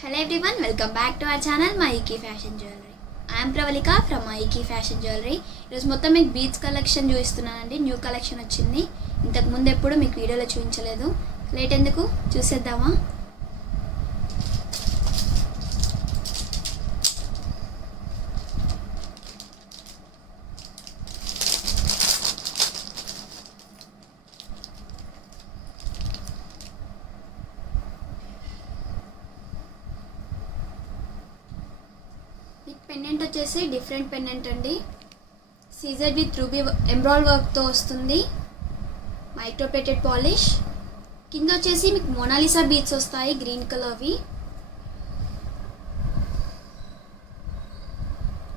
Hello everyone, welcome back to our channel Mayuki Fashion Jewelry. I am Pravalika from Mayuki Fashion Jewelry. ఈరోజు మొత్తం మీకు beads collection చూపిస్తున్నానండి. New collection వచ్చింది. ఇంతకు ముందు ఎప్పుడు మీకు వీడియోలో చూపించలేదు. లేట్ ఎందుకు చూసేద్దామా? పెండెంట్ వచ్చేసి డిఫరెంట్ పెండెంట్ అండి. సీజెడ్ విత్ రూబీ ఎంబ్రాయిడరీ వర్క్తో వస్తుంది. Microplated polish. కింద వచ్చేసి మీకు మోనాలిసా బీడ్స్ వస్తాయి గ్రీన్ కలర్వి.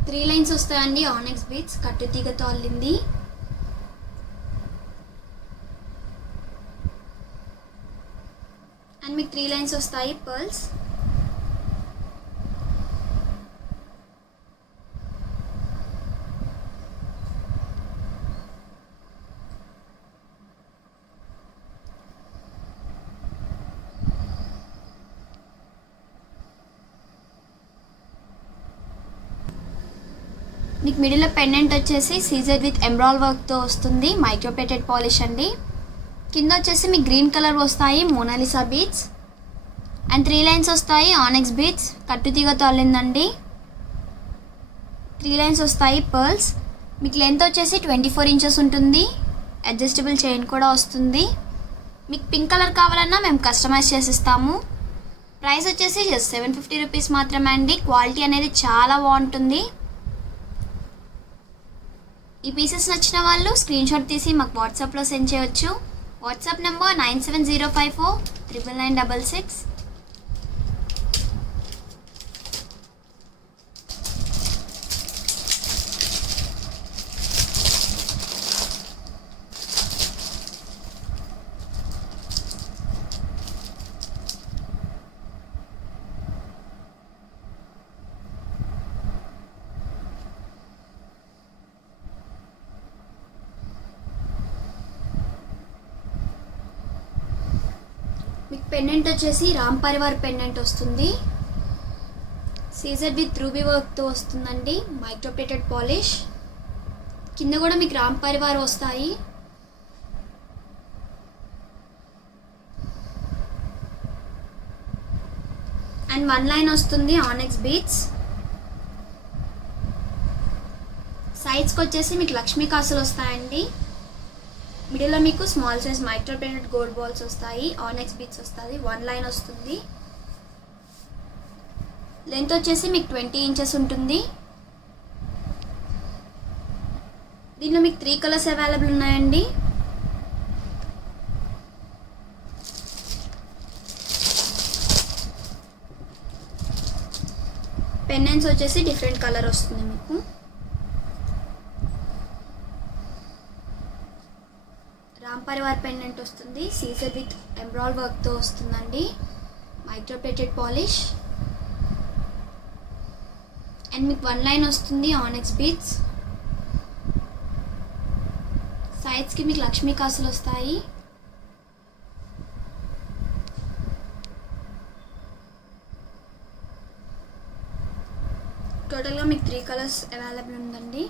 3 లైన్స్ వస్తాయండి ఆనెక్స్ బీడ్స్ కట్టుతీగతో అల్లింది. అండ్ మీకు 3 లైన్స్ వస్తాయి పర్ల్స్. మీకు మిడిల్లో పెండెంట్ వచ్చేసి సీజెడ్ విత్ ఎంబ్రాయిడరీ వర్క్తో వస్తుంది. మైక్రోప్లేటెడ్ పాలిష్ అండి. కింద వచ్చేసి మీకు గ్రీన్ కలర్ వస్తాయి మోనాలిసా బీడ్స్. అండ్ 3 లైన్స్ వస్తాయి ఆనెక్స్ బీడ్స్ కట్టుతీగతో అల్లిందండి. 3 లైన్స్ వస్తాయి పర్ల్స్. మీకు లెంత్ వచ్చేసి 24 ఇంచెస్ ఉంటుంది. అడ్జస్టబుల్ చైన్ కూడా వస్తుంది. మీకు పింక్ కలర్ కావాలన్నా మేము కస్టమైజ్ చేసిస్తాము. ప్రైస్ వచ్చేసి జస్ట్ 750 రూపీస్ మాత్రమే అండి. క్వాలిటీ అనేది చాలా బాగుంటుంది. ఈ పీసెస్ నచ్చిన వాళ్ళు స్క్రీన్ షాట్ తీసి మాకు వాట్సాప్లో సెండ్ చేయవచ్చు. WhatsApp number 9705499966. మీకు పెండెంట్ వచ్చేసి రామ్ పరివార్ పెండెంట్ వస్తుంది. సీజెడ్ విత్ రూబీ వర్క్తో వస్తుందండి. Microplated polish. కింద కూడా మీకు రామ్ పరివార్ వస్తాయి. అండ్ 1 లైన్ వస్తుంది ఆనెక్స్ బీడ్స్. సైడ్స్కి వచ్చేసి మీకు లక్ష్మీ కాసులు వస్తాయండి. మిడిల్లో మీకు small size microplated gold balls వస్తాయి. ఆనెక్స్ బీడ్స్ వస్తుంది. 1 లైన్ వస్తుంది. లెంత్ వచ్చేసి మీకు 20 ఇంచెస్ ఉంటుంది. దీనిలో మీకు 3 కలర్స్ అవైలబుల్ ఉన్నాయండి. పెండెంట్స్ వచ్చేసి డిఫరెంట్ కలర్ వస్తుంది మీకు. రామ్ పరివార్ పెండెంట్ వస్తుంది. సీజెడ్ విత్ ఎంబ్రాయిడరీ వర్క్తో వస్తుందండి. Microplated polish. అండ్ మీకు 1 లైన్ వస్తుంది ఆనెక్స్ బీడ్స్. సైడ్స్కి మీకు లక్ష్మీ కాసులు వస్తాయి. టోటల్గా మీకు 3 కలర్స్ అవైలబుల్ ఉందండి.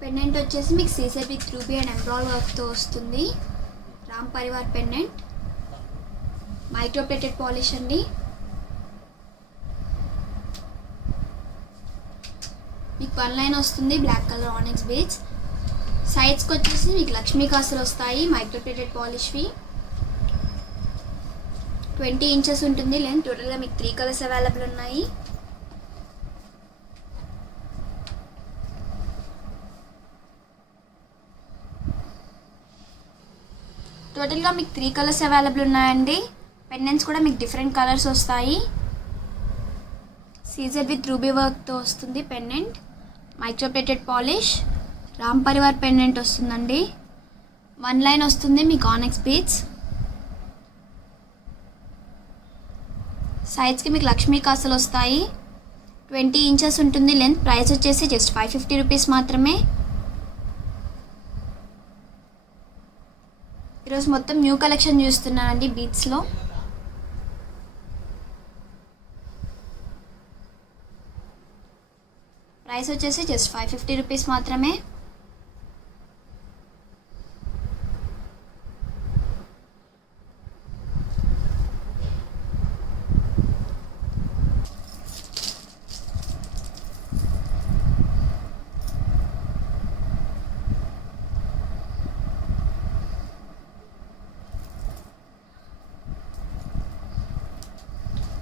పెండెంట్ వచ్చేసి మీకు CZ with ruby and embroidery వర్క్తో వస్తుంది. Ram Parivar pendant. Microplated polish అండి. మీకు 1 లైన్ వస్తుంది బ్లాక్ కలర్ ఆనెక్స్ బీడ్స్. సైడ్స్కి వచ్చేసి మీకు లక్ష్మీ కాసులు వస్తాయి మైక్రోప్లేటెడ్ పాలిష్వి. 20 ఇంచెస్ ఉంటుంది లెంత్. టోటల్గా మీకు 3 కలర్స్ అవైలబుల్ ఉన్నాయి. టోటల్గా మీకు 3 కలర్స్ అవైలబుల్ ఉన్నాయండి. పెండెంట్స్ కూడా మీకు డిఫరెంట్ కలర్స్ వస్తాయి. సీజెడ్ విత్ రూబీ వర్క్తో వస్తుంది pendant. Microplated polish. Ram Parivar pendant వస్తుందండి. వన్ లైన్ వస్తుంది మీకు ఆనెక్స్ బీడ్స్. సైడ్స్కి మీకు లక్ష్మీ కాసులు వస్తాయి. 20 ఇంచెస్ ఉంటుంది లెంత్. ప్రైస్ వచ్చేసి జస్ట్ 550 రూపీస్ మాత్రమే. ఈరోజు మొత్తం న్యూ కలెక్షన్ చూస్తున్నానండి బీడ్స్లో. ప్రైస్ వచ్చేసి జస్ట్ 550 రూపీస్ మాత్రమే.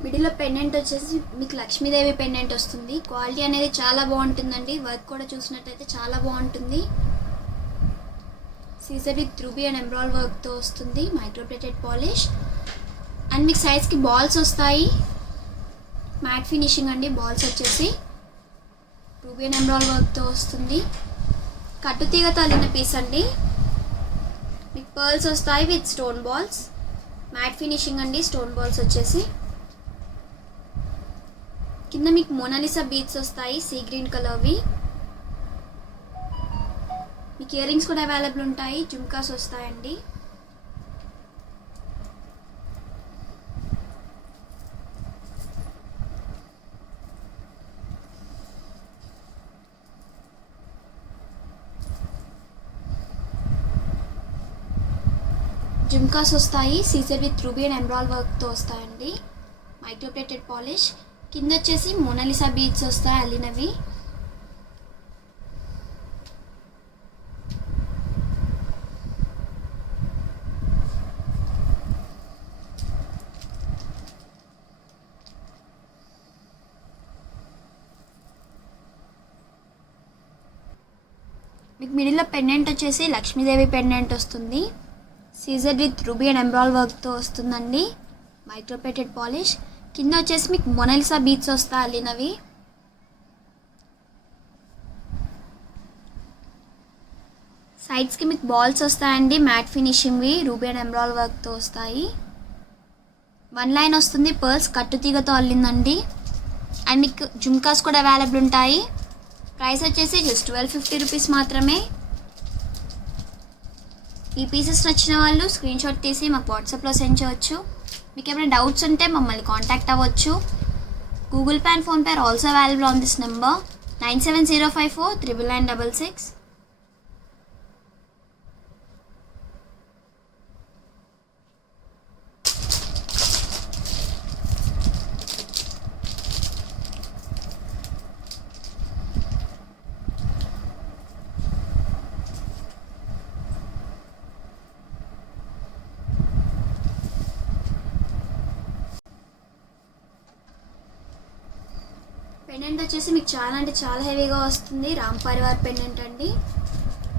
మిడిల్లో పెండెంట్ వచ్చేసి మీకు లక్ష్మీదేవి పెండెంట్ వస్తుంది. క్వాలిటీ అనేది చాలా బాగుంటుందండి. వర్క్ కూడా చూసినట్టయితే చాలా బాగుంటుంది. CZ with ruby and emerald వర్క్తో వస్తుంది. మైక్రోప్లేటెడ్ పాలిష్ అండ్ మీకు సైజ్కి బాల్స్ వస్తాయి. మ్యాట్ ఫినిషింగ్ అండి. బాల్స్ వచ్చేసి రూబీ అండ్ ఎమరాల్డ్ వర్క్తో వస్తుంది. కట్టుతీగతో అల్లిన పీస్ అండి. మీకు పర్ల్స్ వస్తాయి with stone balls. Matte finishing అండి. స్టోన్ బాల్స్ వచ్చేసి కింద మీకు మోనాలిసా బీడ్స్ వస్తాయి సీ గ్రీన్ కలర్వి. మీకు ఇయర్ రింగ్స్ కూడా అవైలబుల్ ఉంటాయి. జుమ్కాస్ వస్తాయండి. జుమ్కాస్ వస్తాయి. CZ with ruby and emerald వర్క్తో వస్తాయండి. Microplated polish. కింద వచ్చేసి మోనాలిసా బీడ్స్ వస్తాయి అల్లినవి. మీకు మిడిల్లో పెండెంట్ వచ్చేసి లక్ష్మీదేవి పెండెంట్ వస్తుంది. CZ with ruby and emerald వర్క్తో వస్తుందండి. Microplated polish. కింద వచ్చేసి మీకు మొనాలిసా బీడ్స్ వస్తాయి అల్లినవి. సైడ్స్కి మీకు బాల్స్ వస్తాయండి. మ్యాట్ ఫినిషింగ్వి రూబీ అండ్ ఎమరాల్డ్ వర్క్తో వస్తాయి. వన్ లైన్ వస్తుంది. పర్ల్స్ కట్టుతీగతో అల్లిందండి. అండ్ మీకు జుమ్కాస్ కూడా అవైలబుల్ ఉంటాయి. ప్రైస్ వచ్చేసి జస్ట్ 1250 రూపీస్ మాత్రమే. ఈ పీసెస్ నచ్చిన వాళ్ళు స్క్రీన్ షాట్ తీసి మాకు వాట్సాప్లో సెండ్ చేయవచ్చు. మీకు ఏమైనా డౌట్స్ ఉంటే మమ్మల్ని కాంటాక్ట్ అవ్వచ్చు. Google Pay and PhonePe are also available on this number 9705499966. Pendant వచ్చేసి మీకు చాలా అంటే చాలా హెవీగా వస్తుంది. రామ్ పరివార్ పెండెంట్ అండి.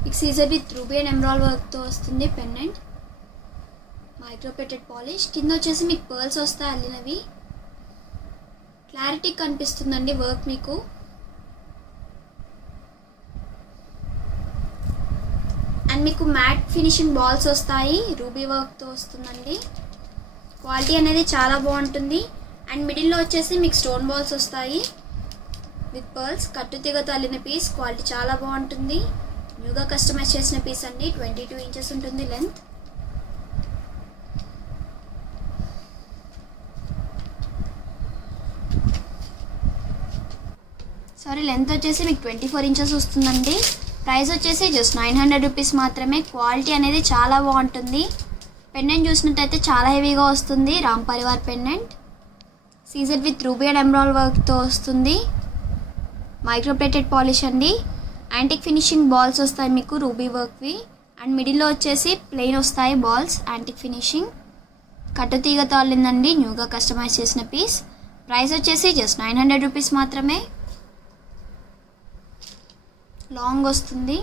మీకు CZ with ruby and emerald వర్క్తో వస్తుంది పెండెంట్. Microplated polish. కింద వచ్చేసి మీకు పర్ల్స్ వస్తాయి అల్లినవి. క్లారిటీ కనిపిస్తుందండి వర్క్ మీకు. అండ్ మీకు మ్యాట్ ఫినిషింగ్ బాల్స్ వస్తాయి. రూబీ వర్క్తో వస్తుందండి. క్వాలిటీ అనేది చాలా బాగుంటుంది. అండ్ మిడిల్లో వచ్చేసి మీకు స్టోన్ బాల్స్ వస్తాయి విత్ పర్ల్స్. కట్టుతీగతో అల్లిన పీస్. క్వాలిటీ చాలా బాగుంటుంది. న్యూగా కస్టమైజ్ చేసిన పీస్ అండి. 22 ఇంచెస్ ఉంటుంది లెంత్. లెంత్ వచ్చేసి మీకు 24 ఇంచెస్ వస్తుందండి. ప్రైస్ వచ్చేసి జస్ట్ 900 రూపీస్ మాత్రమే. క్వాలిటీ అనేది చాలా బాగుంటుంది. పెండెంట్ చూసినట్టయితే చాలా హెవీగా వస్తుంది. Ram Parivar pendant. CZ with ruby and emerald వర్క్తో వస్తుంది. మైక్రోప్లేటెడ్ పాలిష్ అండి. యాంటిక్ ఫినిషింగ్ బాల్స్ వస్తాయి మీకు రూబీ వర్క్వి. అండ్ మిడిల్లో వచ్చేసి ప్లెయిన్ వస్తాయి బాల్స్. Antique finishing. కట్టుతీగతో అల్లిందండి. న్యూగా కస్టమైజ్ చేసిన పీస్. ప్రైస్ వచ్చేసి జస్ట్ 900 రూపీస్ మాత్రమే. లాంగ్ వస్తుంది.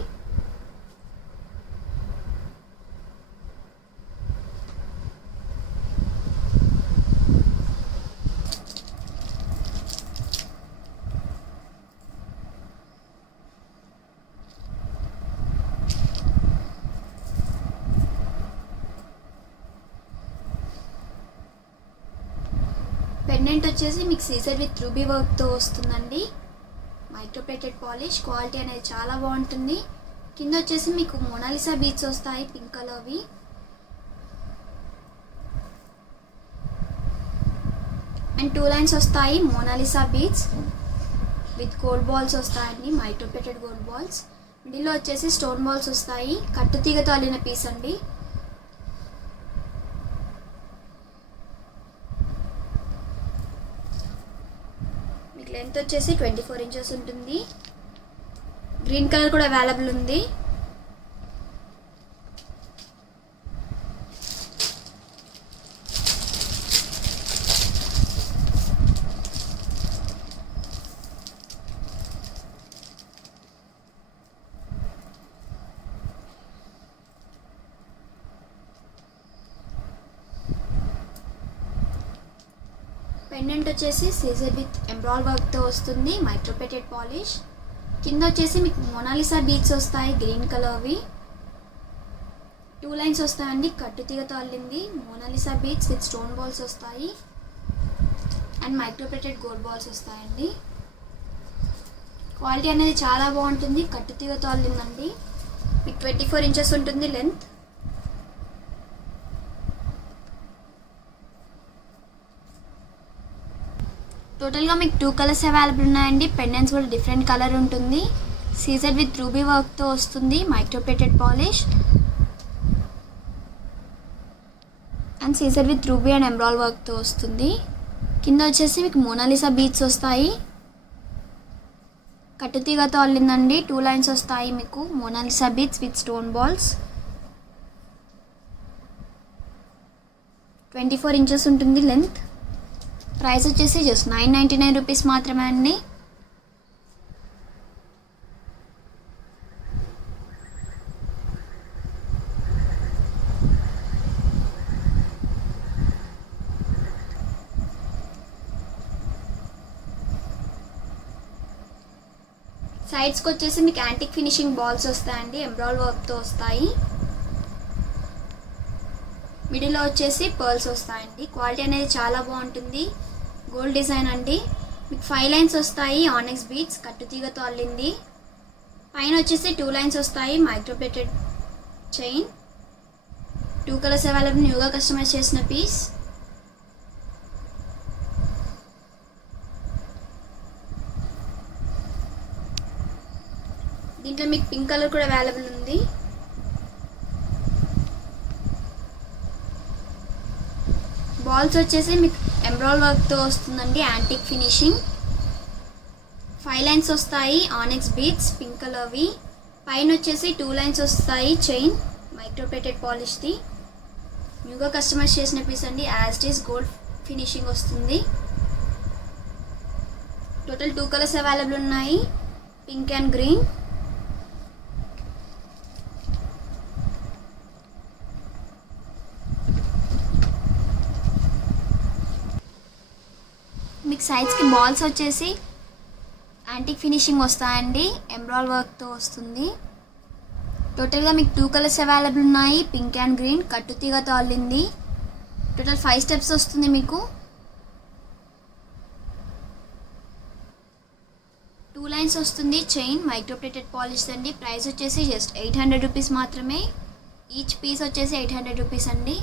పెండెంట్ వచ్చేసి మీకు సీజర్ విత్ రూబీ వర్క్తో వస్తుందండి. మైక్రోప్లేటెడ్ పాలిష్, క్వాలిటీ అనేది చాలా బాగుంటుంది. కింద వచ్చేసి మీకు మోనాలిసా బీడ్స్ వస్తాయి పింక్ కలర్వి. అండ్ 2 లైన్స్ వస్తాయి Monalisa beads with gold balls వస్తాయండి, మైక్రోప్లేటెడ్ గోల్డ్ బాల్స్. మిడిల్లో వచ్చేసి స్టోన్ బాల్స్ వస్తాయి, కట్టుతీగతో అల్లిన పీస్ అండి. మీకు లెంత్ వచ్చేసి 24 ఇంచెస్ ఉంటుంది. గ్రీన్ కలర్ కూడా అవైలబుల్ ఉంది. పెండెంట్ వచ్చేసి సీజర్ విత్ ఎంబ్రాయిడరీ వర్క్తో వస్తుంది, మైక్రోప్లేటెడ్ పాలిష్. కింద వచ్చేసి మీకు మోనాలిసా బీడ్స్ వస్తాయి గ్రీన్ కలర్వి. 2 లైన్స్ వస్తాయండి, కట్టుతీగతో అల్లింది Mona Lisa beads with stone balls వస్తాయి అండ్ మైక్రోప్లేటెడ్ గోల్డ్ బాల్స్ వస్తాయండి. క్వాలిటీ అనేది చాలా బాగుంటుంది, కట్టుతీగతో అల్లిందండి. మీకు 24 ఇంచెస్ ఉంటుంది లెంత్. టోటల్గా మీకు 2 కలర్స్ అవైలబుల్ ఉన్నాయండి. పెండెంట్స్ కూడా డిఫరెంట్ కలర్ ఉంటుంది. సీజర్ విత్ రూబీ వర్క్తో వస్తుంది, microplated polish and CZ with ruby and embroidery వర్క్తో వస్తుంది. కింద వచ్చేసి మీకు మోనాలిసా బీడ్స్ వస్తాయి, కట్టుతీగతో అల్లిందండి. 2 లైన్స్ వస్తాయి మీకు Mona Lisa beads with stone balls. 24 inches ఉంటుంది లెంత్. ప్రైస్ వచ్చేసి జస్ట్ 999 రూపీస్ మాత్రమే అండి. సైడ్స్కి వచ్చేసి మీకు యాంటిక్ ఫినిషింగ్ బాల్స్ వస్తాయండి, ఎంబ్రాయిడరీ వర్క్తో వస్తాయి. మిడిల్లో వచ్చేసి పర్ల్స్ వస్తాయండి. క్వాలిటీ అనేది చాలా బాగుంటుంది, గోల్డ్ డిజైన్ అండి. మీకు 5 లైన్స్ వస్తాయి ఆనెక్స్ బీడ్స్, కట్టుతీగతో అల్లింది. పైన వచ్చేసి 2 లైన్స్ వస్తాయి మైక్రోప్లేటెడ్ చైన్. 2 కలర్స్ అవైలబుల్, న్యూగా కస్టమైజ్ చేసిన పీస్. దీంట్లో మీకు పింక్ కలర్ కూడా అవైలబుల్ ఉంది. బాల్స్ వచ్చేసి మీకు ఎంబ్రాయిడరీ వర్క్తో వస్తుందండి, యాంటిక్ ఫినిషింగ్. 5 లైన్స్ వస్తాయి ఆనెక్స్ బీడ్స్ పింక్ కలర్వి. పైన వచ్చేసి 2 లైన్స్ వస్తాయి చైన్, మైక్రోప్లేటెడ్ పాలిష్ది. న్యూగా కస్టమైజ్ చేసిన పీస్ అండి, as it is gold finishing వస్తుంది. టోటల్ 2 కలర్స్ అవైలబుల్ ఉన్నాయి, పింక్ అండ్ గ్రీన్. మీకు సైడ్స్కి బాల్స్ వచ్చేసి యాంటిక్ ఫినిషింగ్ వస్తాయండి, ఎంబ్రాయిడరీ వర్క్తో వస్తుంది. టోటల్గా మీకు 2 కలర్స్ అవైలబుల్ ఉన్నాయి, పింక్ అండ్ గ్రీన్, కట్టుతీగతో అల్లింది. టోటల్ 5 స్టెప్స్ వస్తుంది మీకు. 2 లైన్స్ వస్తుంది చైన్, మైక్రోప్లేటెడ్ పాలిష్ అండి. ప్రైస్ వచ్చేసి జస్ట్ 800 రూపీస్ మాత్రమే. ఈచ్ పీస్ వచ్చేసి 800 రూపీస్ అండి.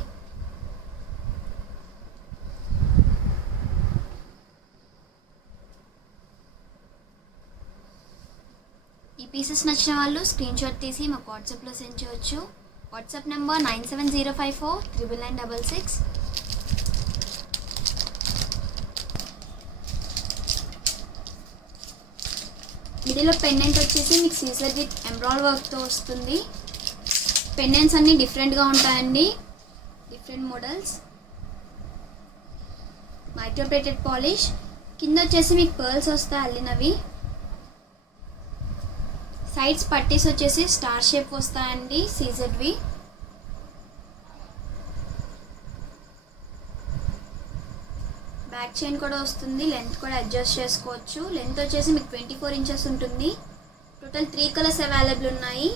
ఈ పీసెస్ నచ్చిన వాళ్ళు స్క్రీన్ షాట్ తీసి మాకు వాట్సాప్లో సెండ్ చేయవచ్చు. WhatsApp number 9705499966. మిడిల్లో పెండెంట్ వచ్చేసి మీకు సీజర్ విత్ ఎంబ్రాయిడరీ వర్క్తో వస్తుంది. పెండెంట్స్ అన్నీ డిఫరెంట్గా ఉంటాయండి, డిఫరెంట్ మోడల్స్. Microplated polish. కింద వచ్చేసి మీకు పర్ల్స్ వస్తాయి అల్లినవి. సైడ్స్ పట్టీస్ వచ్చేసి స్టార్ షేప్ వస్తాయండి, సీజర్వి. బ్యాక్ చైన్ కూడా వస్తుంది, లెంత్ కూడా అడ్జస్ట్ చేసుకోవచ్చు. లెంత్ వచ్చేసి మీకు 24 ఇంచెస్ ఉంటుంది. టోటల్ 3 కలర్స్ అవైలబుల్ ఉన్నాయి.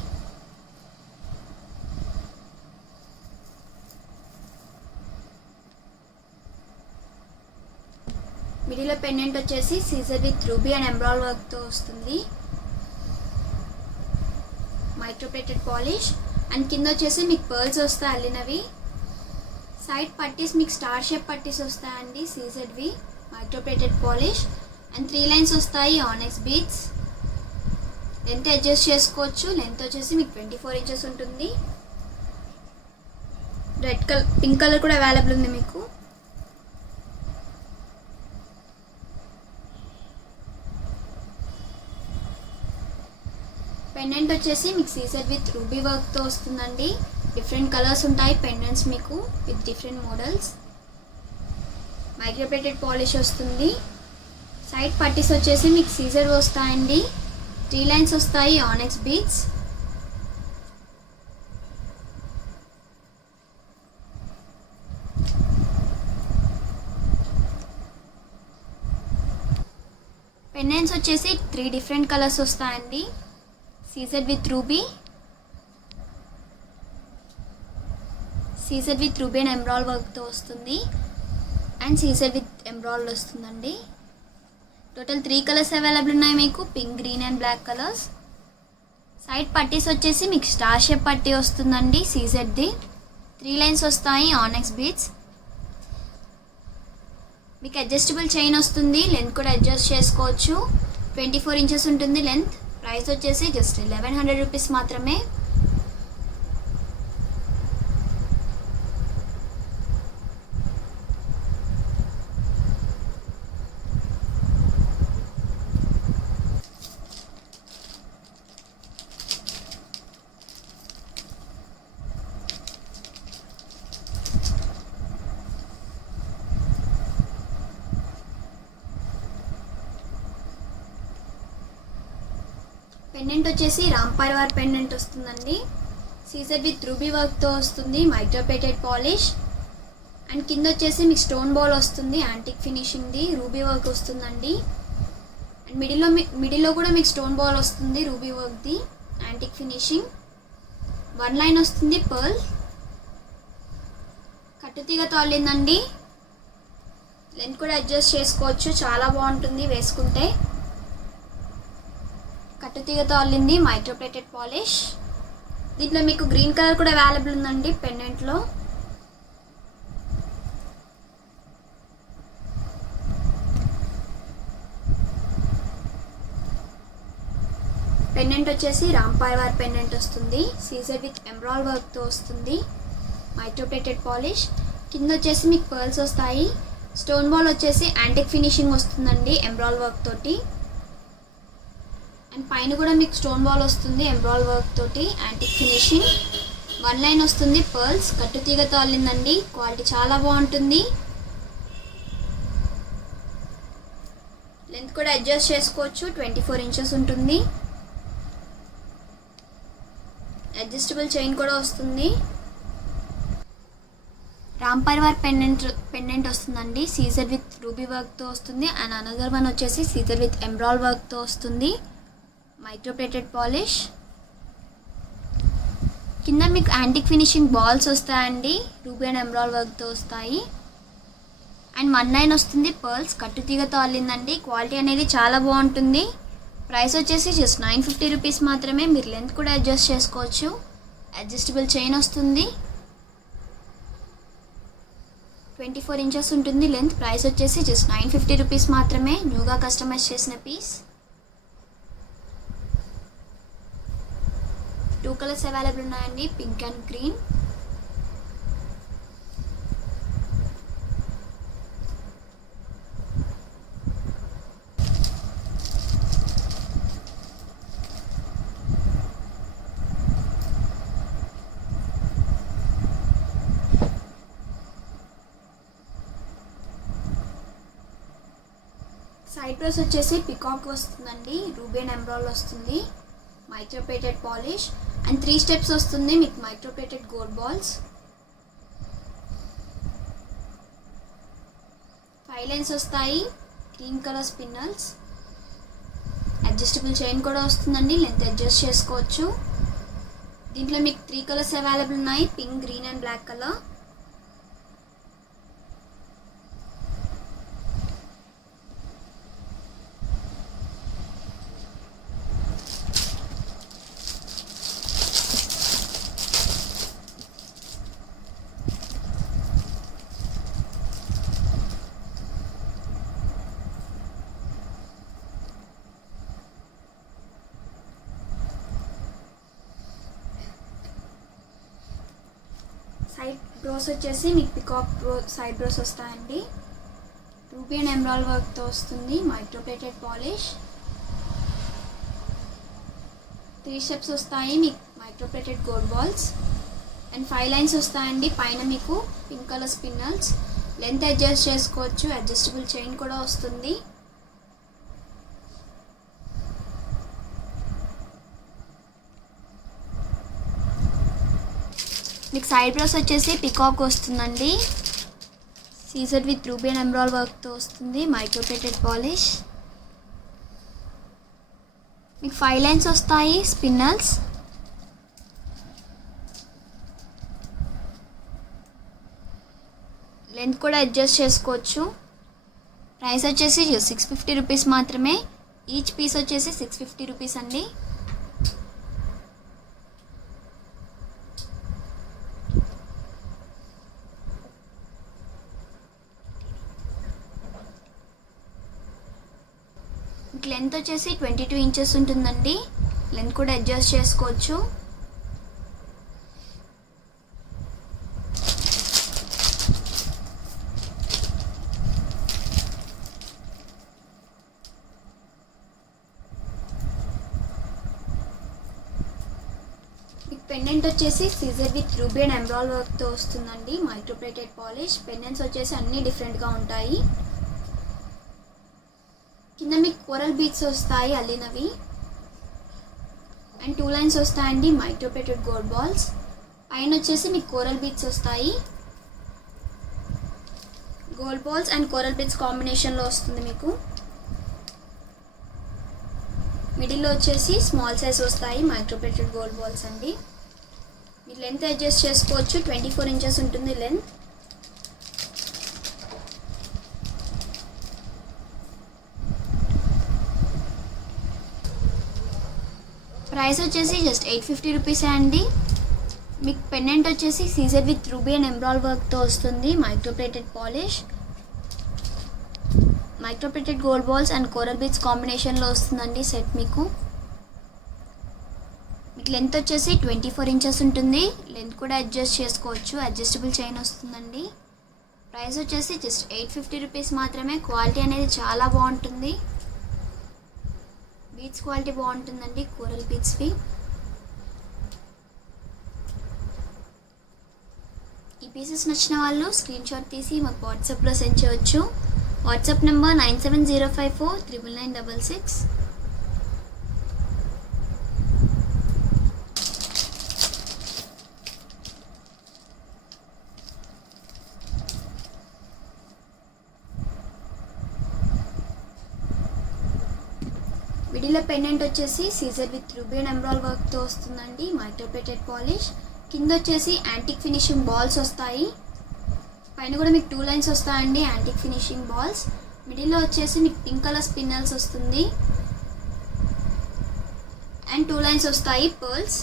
మిడిల్లో పెండెంట్ వచ్చేసి CZ with ruby and embroidery వర్క్తో వస్తుంది. మైక్రోప్లేటెడ్ పాలిష్ అండ్ కింద వచ్చేసి మీకు పర్ల్స్ వస్తాయి అల్లినవి. సైడ్ పట్టీస్ మీకు స్టార్ షేప్ పట్టీస్ వస్తాయండి సీజెడ్వి. మైక్రోప్లేటెడ్ పాలిష్ అండ్ 3 లైన్స్ వస్తాయి ఆనెక్స్ బీడ్స్. లెంత్ అడ్జస్ట్ చేసుకోవచ్చు. లెంత్ వచ్చేసి మీకు 24 ఇంచెస్ ఉంటుంది. రెడ్ కలర్, పింక్ కలర్ కూడా అవైలబుల్ ఉంది మీకు. పెండెంట్ వచ్చేసి మీకు సీజర్ విత్ రూబీ వర్క్తో వస్తుందండి. డిఫరెంట్ కలర్స్ ఉంటాయి పెండెంట్స్ మీకు with different models. Microplated polish వస్తుంది. సైడ్ పట్టీస్ వచ్చేసి మీకు సీజర్ వస్తాయండి. 3 లైన్స్ వస్తాయి ఆనెక్స్ బీడ్స్. పెండెంట్స్ వచ్చేసి 3 డిఫరెంట్ కలర్స్ వస్తాయండి. CZ with ruby, CZ with ruby and embroidery వర్క్తో వస్తుంది అండ్ సీజర్ విత్ ఎంబ్రాయిడరీ వస్తుందండి. టోటల్ 3 కలర్స్ అవైలబుల్ ఉన్నాయి మీకు, pink, green and black colours. Side పట్టీస్ వచ్చేసి మీకు స్టార్ షేప్ పట్టీ వస్తుందండి సీజర్ది. 3 లైన్స్ వస్తాయి ఆనెక్స్ బీడ్స్. మీకు అడ్జస్టబుల్ చైన్ వస్తుంది. లెంత్ కూడా అడ్జస్ట్ చేసుకోవచ్చు. 24 ఇంచెస్ ఉంటుంది లెంత్. ప్రైస్ వచ్చేసి జస్ట్ 1100 రూపీస్ మాత్రమే. పెండెంట్ వచ్చేసి రామ్ పరివార్ పెండెంట్ వస్తుందండి. సీజర్ విత్ రూబీ వర్క్తో వస్తుంది. మైక్రోప్లేటెడ్ పాలిష్ అండ్ కింద వచ్చేసి మీకు స్టోన్ బాల్ వస్తుంది. యాంటిక్ ఫినిషింగ్ది రూబీ వర్క్ వస్తుందండి. అండ్ మిడిల్లో కూడా మీకు స్టోన్ బాల్ వస్తుంది రూబీ వర్క్ది యాంటిక్ ఫినిషింగ్. 1 లైన్ వస్తుంది పర్ల్. కట్టుతీగతో అల్లిందండి. లెంత్ కూడా అడ్జస్ట్ చేసుకోవచ్చు. చాలా బాగుంటుంది వేసుకుంటే. కట్టుతీగతో అల్లింది మైక్రోప్లేటెడ్ పాలిష్. దీంట్లో మీకు గ్రీన్ కలర్ కూడా అవైలబుల్ ఉందండి పెండెంట్లో. పెండెంట్ వచ్చేసి రామ్ పరివార్ పెండెంట్ వస్తుంది. సీజర్ విత్ ఎంబ్రాయిడరీ వర్క్తో వస్తుంది. Microplated polish. కింద వచ్చేసి మీకు పర్ల్స్ వస్తాయి. స్టోన్ బాల్ వచ్చేసి యాంటిక్ ఫినిషింగ్ వస్తుందండి ఎంబ్రాయిడరీ వర్క్ తోటి. అండ్ పైన కూడా మీకు స్టోన్ బాల్ వస్తుంది ఎంబ్రాయిడరీ వర్క్ తోటి యాంటిక్ ఫినిషింగ్. 1 లైన్ వస్తుంది పర్ల్స్. కట్టుతీగతో అల్లిందండి. క్వాలిటీ చాలా బాగుంటుంది. లెంత్ కూడా అడ్జస్ట్ చేసుకోవచ్చు. 24 ఇంచెస్ ఉంటుంది. అడ్జస్టబుల్ చైన్ కూడా వస్తుంది. రామ్ పరివార్ పెండెంట్ వస్తుందండి. సీజర్ విత్ రూబీ వర్క్తో వస్తుంది. అండ్ అనదర్ వన్ వచ్చేసి సీజర్ విత్ ఎంబ్రాయిడరీ వర్క్తో వస్తుంది. Microplated polish. కింద మీకు యాంటిక్ ఫినిషింగ్ బాల్స్ వస్తాయండి. రూబీ అండ్ ఎంబ్రాయిడరీ వర్క్తో వస్తాయి. అండ్ 1 లైన్ వస్తుంది పర్ల్స్. కట్టుతీగతో అల్లిందండి. క్వాలిటీ అనేది చాలా బాగుంటుంది. ప్రైస్ వచ్చేసి జస్ట్ 950 రూపీస్ మాత్రమే. మీరు లెంత్ కూడా అడ్జస్ట్ చేసుకోవచ్చు. అడ్జస్టబుల్ చైన్ వస్తుంది. 24 ఇంచెస్ ఉంటుంది లెంత్. ప్రైస్ వచ్చేసి జస్ట్ 950 రూపీస్ మాత్రమే. న్యూగా కస్టమైజ్ చేసిన పీస్. 2 కలర్స్ అవైలబుల్ ఉన్నాయండి, pink and green. Side dress వచ్చేసి పికాక్ వస్తుందండి. రూబీ అండ్ ఎంబ్రాయిడరీ వస్తుంది. మైక్రోప్లేటెడ్ పాలిష్ అండ్ 3 స్టెప్స్ వస్తుంది మీకు. Microplated gold balls. 5 లైన్స్ వస్తాయి. Green colour spinels. Adjustable chain కూడా వస్తుందండి. లెంత్ అడ్జస్ట్ చేసుకోవచ్చు. దీంట్లో మీకు 3 కలర్స్ అవైలబుల్ ఉన్నాయి, pink, green and black colour. Side బ్రోస్ వచ్చేసి మీకు పికాక్ బ్రో సైడ్ బ్రోస్ వస్తాయండి. రూబీ అండ్ ఎమరాల్డ్ వర్క్తో వస్తుంది. మైక్రోప్లేటెడ్ పాలిష్ 3 స్టెప్స్ వస్తాయి. మీకు microplated gold balls and 5 lines వస్తాయండి. పైన మీకు pink colour spinels. Length adjust చేసుకోవచ్చు. అడ్జస్టబుల్ చైన్ కూడా వస్తుంది. మీకు సైడ్ బ్రోస్ వచ్చేసి పికాక్ వస్తుందండి. CZ with ruby and emerald వర్క్తో వస్తుంది. Microplated polish. మీకు 5 లైన్స్ వస్తాయి స్పిన్నల్స్. లెంత్ కూడా అడ్జస్ట్ చేసుకోవచ్చు. ప్రైస్ వచ్చేసి 650 రూపీస్ మాత్రమే. ఈచ్ పీస్ వచ్చేసి 650 రూపీస్ అండి. లెంత్ వచ్చేసి 22 ఇంచెస్ ఉంటుందండి. లెంత్ కూడా అడ్జస్ట్ చేసుకోవచ్చు. పెండెంట్ వచ్చేసి CZ with ruby and emerald వర్క్తో వస్తుందండి. Microplated polish. పెండెంట్స్ వచ్చేసి అన్నీ డిఫరెంట్గా ఉంటాయి. కింద మీకు కోరల్ బీడ్స్ వస్తాయి అల్లినవి అండ్ 2 లైన్స్ వస్తాయండి. Microplated gold balls. పైన వచ్చేసి మీకు కోరల్ బీడ్స్ వస్తాయి. Gold balls and coral beads కాంబినేషన్లో వస్తుంది మీకు. మిడిల్లో వచ్చేసి స్మాల్ సైజ్ వస్తాయి మైక్రోప్లేటెడ్ గోల్డ్ బాల్స్ అండి. మీరు లెంత్ అడ్జస్ట్ చేసుకోవచ్చు. 24 ఇంచెస్ ఉంటుంది లెంత్. ప్రైస్ వచ్చేసి జస్ట్ 850 రూపీసే అండి. మీకు పెండెంట్ వచ్చేసి CZ with ruby and emerald వర్క్తో వస్తుంది. Microplated polish. Microplated gold balls and coral beads కాంబినేషన్లో వస్తుందండి సెట్ మీకు. మీకు లెంత్ వచ్చేసి 24 ఇంచెస్ ఉంటుంది. లెంత్ కూడా అడ్జస్ట్ చేసుకోవచ్చు. అడ్జస్టబుల్ చైన్ వస్తుందండి. ప్రైస్ వచ్చేసి జస్ట్ 850 రూపీస్ మాత్రమే. క్వాలిటీ అనేది చాలా బాగుంటుంది. బీడ్స్ క్వాలిటీ బాగుంటుందండి. కోరల్ బీడ్స్వి. ఈ పీసెస్ నచ్చిన వాళ్ళు స్క్రీన్ షాట్ తీసి మాకు వాట్సాప్లో సెండ్ చేయవచ్చు. WhatsApp number 9705499966. మిడిల్లో పెండెంట్ వచ్చేసి CZ with ruby and emerald వర్క్తో వస్తుందండి. Microplated polish. కింద వచ్చేసి యాంటిక్ ఫినిషింగ్ బాల్స్ వస్తాయి. పైన కూడా మీకు 2 లైన్స్ వస్తాయండి యాంటిక్ ఫినిషింగ్ బాల్స్. మిడిల్లో వచ్చేసి మీకు పింక్ కలర్ స్పిన్నల్స్ వస్తుంది అండ్ 2 లైన్స్ వస్తాయి పర్ల్స్.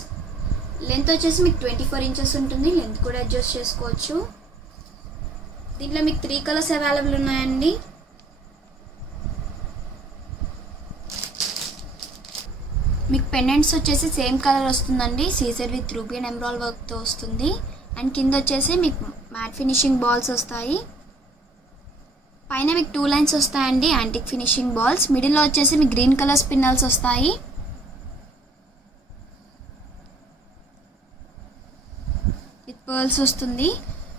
లెంత్ వచ్చేసి మీకు 24 ఇంచెస్ ఉంటుంది. లెంత్ కూడా అడ్జస్ట్ చేసుకోవచ్చు. దీంట్లో మీకు 3 కలర్స్ అవైలబుల్ ఉన్నాయండి. మీకు పెండెంట్స్ వచ్చేసి సేమ్ కలర్ వస్తుందండి. CZ with ruby and emerald వర్క్తో వస్తుంది. అండ్ కింద వచ్చేసి మీకు మ్యాట్ ఫినిషింగ్ బాల్స్ వస్తాయి. పైన మీకు 2 లైన్స్ వస్తాయండి యాంటిక్ ఫినిషింగ్ బాల్స్. మిడిల్లో వచ్చేసి మీకు గ్రీన్ కలర్ స్పిన్నల్స్ వస్తాయి. విత్ పర్ల్స్ వస్తుంది.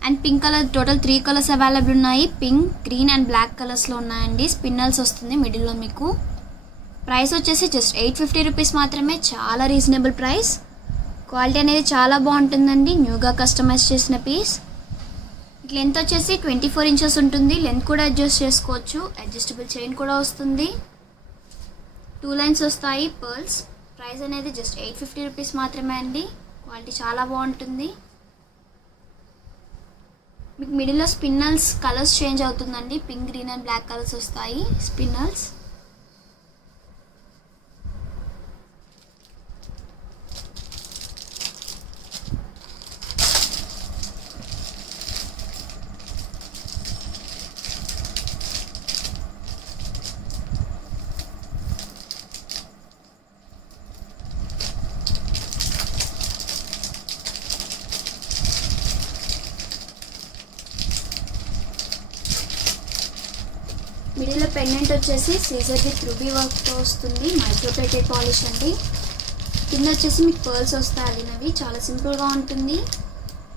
And pink colour total 3 colours available ఉన్నాయి. పింక్, గ్రీన్ అండ్ బ్లాక్ కలర్స్లో ఉన్నాయండి. స్పిన్నల్స్ వస్తుంది మిడిల్లో మీకు. ప్రైస్ వచ్చేసి జస్ట్ 850 రూపీస్ మాత్రమే. చాలా రీజనబుల్ ప్రైస్. క్వాలిటీ అనేది చాలా బాగుంటుందండి. న్యూగా కస్టమైజ్ చేసిన పీస్. లెంత్ వచ్చేసి 24 ఇంచెస్ ఉంటుంది. లెంత్ కూడా అడ్జస్ట్ చేసుకోవచ్చు. అడ్జస్టబుల్ చైన్ కూడా వస్తుంది. 2 లైన్స్ వస్తాయి పర్ల్స్. ప్రైస్ అనేది జస్ట్ 850 రూపీస్ మాత్రమే అండి. క్వాలిటీ చాలా బాగుంటుంది. మీకు మిడిల్లో స్పిన్నల్స్ కలర్స్ చేంజ్ అవుతుందండి. Pink, green and black colours వస్తాయి స్పిన్నల్స్. మిడిల్లో పెండెంట్ వచ్చేసి సీజర్ విత్ రూబీ వర్క్తో వస్తుంది, మైక్రోప్లేటెడ్ పాలిష్ అండి. కింద వచ్చేసి మీకు పర్ల్స్ వస్తాయి అల్లినవి, చాలా సింపుల్గా ఉంటుంది.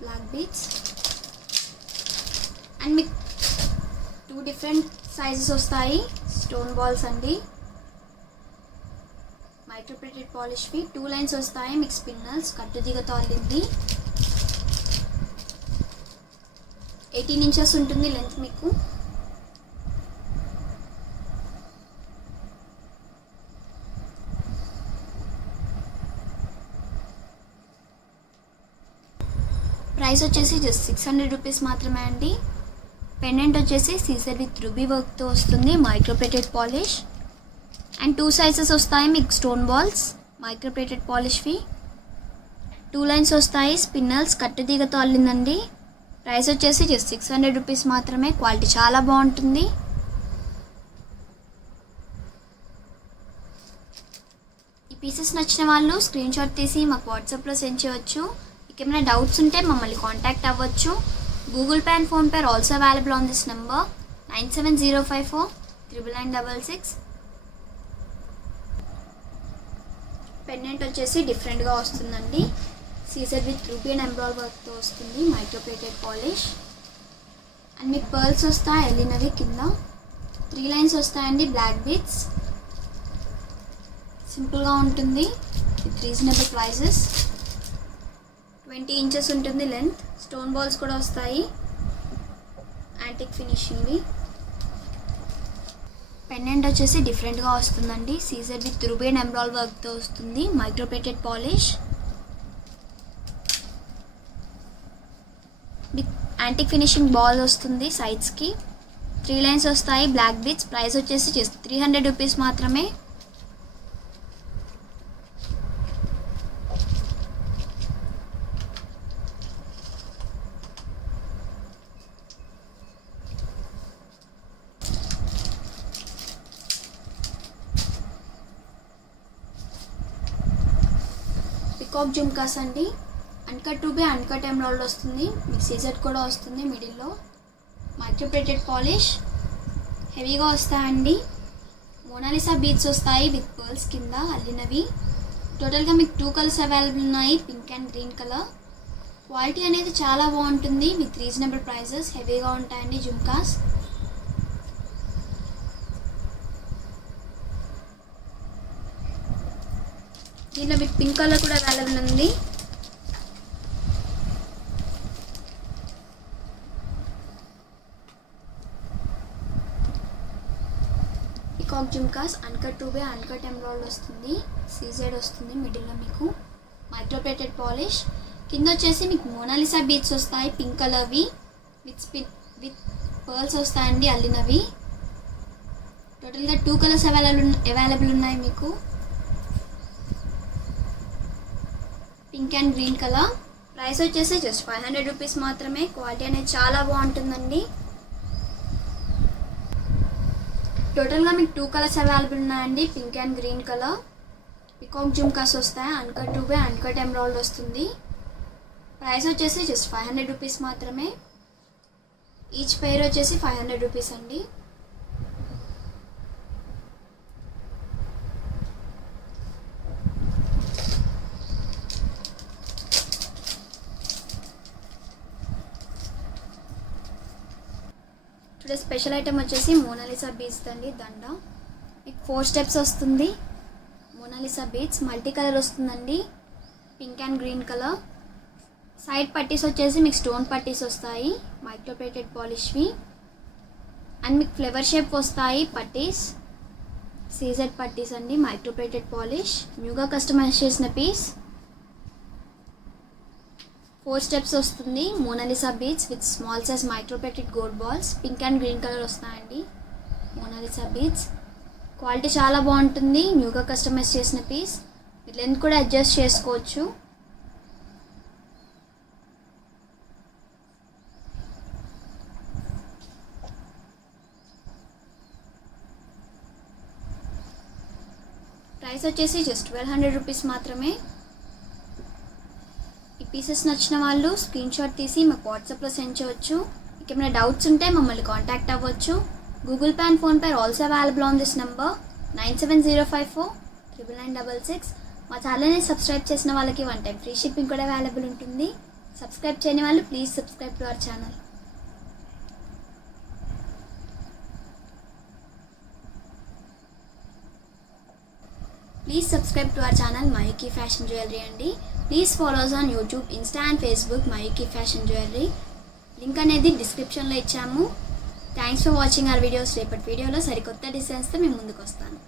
బ్లాక్ బీడ్స్ అండ్ మీకు 2 డిఫరెంట్ సైజెస్ వస్తాయి. స్టోన్ బాల్స్ అండి, మైక్రోప్లేటెడ్ పాలిష్వి. 2 లైన్స్ వస్తాయి మీకు స్పిన్నల్స్, కట్టుదిగతో అల్లింది. 18 ఇంచెస్ ఉంటుంది లెంత్ మీకు. ప్రైస్ వచ్చేసి జస్ట్ 600 రూపీస్ మాత్రమే అండి. పెండెంట్ వచ్చేసి సీజర్ విత్ రూబీ వర్క్తో వస్తుంది, మైక్రోప్లేటెడ్ పాలిష్. అండ్ 2 సైజెస్ వస్తాయి మీకు స్టోన్ బాల్స్, మైక్రోప్లేటెడ్ పాలిష్వి. 2 లైన్స్ వస్తాయి స్పిన్నల్స్, కట్టుదీగతో అల్లిందండి. ప్రైస్ వచ్చేసి జస్ట్ 600 రూపీస్ మాత్రమే. క్వాలిటీ చాలా బాగుంటుంది. ఈ పీసెస్ నచ్చిన వాళ్ళు స్క్రీన్ షాట్ తీసి మాకు వాట్సాప్లో సెండ్ చేయవచ్చు. ఏమైనా డౌట్స్ ఉంటే మమ్మల్ని కాంటాక్ట్ అవ్వచ్చు. Google Pay and PhonePe are also available on this number 9705499966. Pendant వచ్చేసి డిఫరెంట్గా వస్తుందండి, CZ with ruby and embroidery వర్క్తో వస్తుంది, మైక్రోప్లేటెడ్ పాలిష్. అండ్ మీకు పర్ల్స్ వస్తాయి ఎల్లినవి కింద. 3 లైన్స్ వస్తాయండి, బ్లాక్ బీడ్స్. సింపుల్గా ఉంటుంది విత్ రీజనబుల్ ప్రైజెస్. 20 ఇంచెస్ ఉంటుంది లెంత్. స్టోన్ బాల్స్ కూడా వస్తాయి, యాంటిక్ ఫినిషింగ్వి. పెండెంట్ వచ్చేసి డిఫరెంట్గా వస్తుందండి, CZ with ruby and embroidery వర్క్తో వస్తుంది, microplated polish. Antique finishing ball వస్తుంది సైడ్స్కి. 3 లైన్స్ వస్తాయి, బ్లాక్ బీడ్స్. ప్రైస్ వచ్చేసి జస్ట్ 300 రూపీస్ మాత్రమే. పికాక్ జుమ్కాస్ అండి, అన్కట్ రూబీ అన్కట్ ఎమరాల్డ్ వస్తుంది, మీకు సీజర్ కూడా వస్తుంది మిడిల్లో. మైక్రోప్లేటెడ్ పాలిష్ హెవీగా వస్తాయండి. మోనాలిసా బీడ్స్ వస్తాయి విత్ పర్ల్స్ కింద అల్లినవి. టోటల్గా మీకు 2 కలర్స్ అవైలబుల్ ఉన్నాయి, pink and green colour. Quality అనేది చాలా బాగుంటుంది విత్ రీజనబుల్ ప్రైజెస్. హెవీగా ఉంటాయండి జుమ్కాస్. దీనిలో మీకు పింక్ కలర్ కూడా అవైలబుల్ ఉంది. Peacock jhumkas uncut ruby uncut emerald వస్తుంది, సీజెడ్ వస్తుంది మిడిల్లో మీకు. Microplated polish. కింద వచ్చేసి మీకు మోనాలిసా బీడ్స్ వస్తాయి పింక్ కలర్వి విత్ పర్ల్స్ వస్తాయండి అల్లినవి. టోటల్గా 2 కలర్స్ అవైలబుల్ ఉన్నాయి మీకు, pink and green colour. Price వచ్చేసి జస్ట్ 500 రూపీస్ మాత్రమే. క్వాలిటీ అనేది చాలా బాగుంటుందండి. టోటల్గా మీకు 2 కలర్స్ అవైలబుల్ ఉన్నాయండి, pink and green colour. Peacock jhumkas వస్తాయి, అన్కట్ రూబీ అన్కట్ ఎమరాల్డ్ వస్తుంది. ప్రైస్ వచ్చేసి జస్ట్ 500 రూపీస్ మాత్రమే. ఈచ్ పెయిర్ వచ్చేసి 500 రూపీస్ అండి. టుడే స్పెషల్ ఐటమ్ వచ్చేసి మోనాలిసా బీడ్స్ అండి, దండ. మీకు 4 స్టెప్స్ వస్తుంది. మోనాలిసా బీడ్స్ మల్టీ కలర్ వస్తుందండి, pink and green colour. Side పట్టీస్ వచ్చేసి మీకు స్టోన్ పట్టీస్ వస్తాయి, మైక్రోప్లేటెడ్ పాలిష్వి. అండ్ మీకు ఫ్లేవర్ షేప్ వస్తాయి పట్టీస్, సీజెడ్ పట్టీస్ అండి, మైక్రోప్లేటెడ్ పాలిష్. న్యూగా కస్టమైజ్ చేసిన పీస్. 4 స్టెప్స్ వస్తుంది. Mona Lisa beads with small size microplated gold balls, pink and green colour వస్తాయండి. మోనాలిసా బీడ్స్ క్వాలిటీ చాలా బాగుంటుంది, న్యూగా కస్టమైజ్ చేసిన పీస్. మీరు లెంత్ కూడా అడ్జస్ట్ చేసుకోవచ్చు. ప్రైస్ వచ్చేసి జస్ట్ 1200 రూపీస్ మాత్రమే. ఈ పీసెస్ నచ్చిన వాళ్ళు స్క్రీన్ షాట్ తీసి మాకు వాట్సాప్లో సెండ్ చేయవచ్చు. మీకు ఏమైనా డౌట్స్ ఉంటే మమ్మల్ని కాంటాక్ట్ అవ్వచ్చు. Google Pay and PhonePe are also available on this number 97054 మా ఛానల్ని సబ్స్క్రైబ్ చేసిన వాళ్ళకి 1 టైం ఫ్రీ షిప్పింగ్ కూడా అవైలబుల్ ఉంటుంది. సబ్స్క్రైబ్ చేయని వాళ్ళు please subscribe to our channel. Please subscribe to our channel Mayuki fashion jewellery అండి. Please follow us on YouTube, Insta and Facebook Mayuki fashion jewellery. Link అనేది డిస్క్రిప్షన్లో ఇచ్చాము. Thanks for watching our videos. రేపటి వీడియోలో సరికొత్త డిజైన్స్తో మేము ముందుకు వస్తాను.